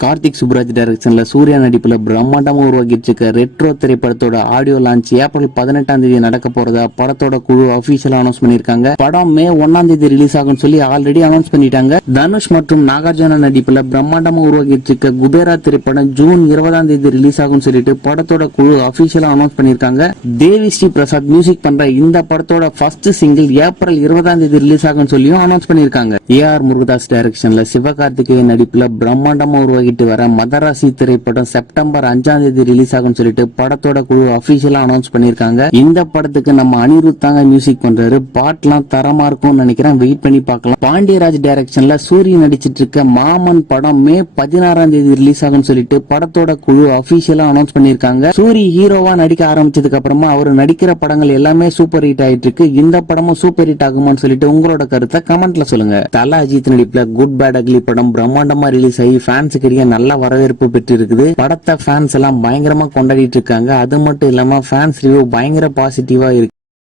கார்த்திக் சுப்ராஜ் டைரக்ஷன்ல சூர்யா நடிப்புல பிரம்மாண்டமா உருவாக்கிட்டு ரெட்ரோ திரைப்படத்தோட ஆடியோ லான்ச் ஏப்ரல் பதினெட்டாம் தேதி நடக்க போறதா படத்தோட குழு அபிஷியலா அனௌன்ஸ் பண்ணிருக்காங்க படம் மே ஒன்னாம் தேதி ரிலீஸ் ஆகும்னு சொல்லி ஆல்ரெடி அனௌன்ஸ் பண்ணிட்டாங்க. தனுஷ் மற்றும் நாகார்ஜுன நடிப்புல பிரம்மாண்டமா உருவாக்கிட்டு குபேரா திரைப்படம் ஜூன் இருபதாம் தேதி ரிலீஸ் ஆகும்னு சொல்லிட்டு படத்தோட குழு அபிஷியலா அனௌன்ஸ் பண்ணிருக்காங்க தேவி ஸ்ரீ பிரசாத் மியூசிக் பண்ற இந்த படத்தோட ஃபர்ஸ்ட் சிங்கிள் ஏப்ரல் இருபதாம் தேதி ரிலீஸ் ஆகும்னு சொல்லியும் அனௌன்ஸ் பண்ணிருக்காங்க ஏ ஆர் முருகதாஸ் டைரக்ஷன்ல சிவகார்த்திகேயன் நடிப்புல பிரம்மாண்டமா உருவாகிட்டு வர மதராசி திரைப்படம் செப்டம்பர் அஞ்சாம் தேதி ரிலீஸ் ஆகும் சொல்லிட்டு படத்தோட குழு அபிஷியலா அனௌன்ஸ் பண்ணிருக்காங்க இந்த படத்துக்கு நம்ம அனிருத் தாங்க மியூசிக் பண்றாரு. பாட்லாம் தரமா இருக்கும்னு நினைக்கிறேன். வெயிட் பண்ணி பார்க்கலாம். பாண்டியராஜ் டைரக்ஷன்ல சூரிய நடிச்சிட்டு இருக்க மாமன் படம் மே பதினாறாம் தேதி ரிலீஸ் ஆகும் சொல்லிட்டு படத்தோட குழு அபிஷியலா அனௌன்ஸ் பண்ணிருக்காங்க சூரி ஹீரோவா நடிக்க ஆரம்பிச்சதுக்கு அப்புறமா அவர் நடிக்கிற படங்கள் எல்லாமே சூப்பர் ஹிட் ஆயிட்டு இருக்கு. இந்த படமும் சூப்பர் ஹிட் ஆகுமான்னு சொல்லிட்டு உங்களோட கருத்தை கமெண்ட்ல சொல்லுங்க. தல அஜித் நடிப்புல குட் பேட் அக்லி படம் பிரம்மாண்டமா ரிலீஸ் ஆகி ஃபேன்ஸுக்கு இடையே நல்ல வரவேற்பு பெற்று இருக்குது படத்தை ஃபேன்ஸ் எல்லாம் பயங்கரமா கொண்டாடிட்டு இருக்காங்க. அது மட்டும் இல்லாம ஃபேன்ஸ் ரிவ்யூ பயங்கர பாசிட்டிவா இருக்கு.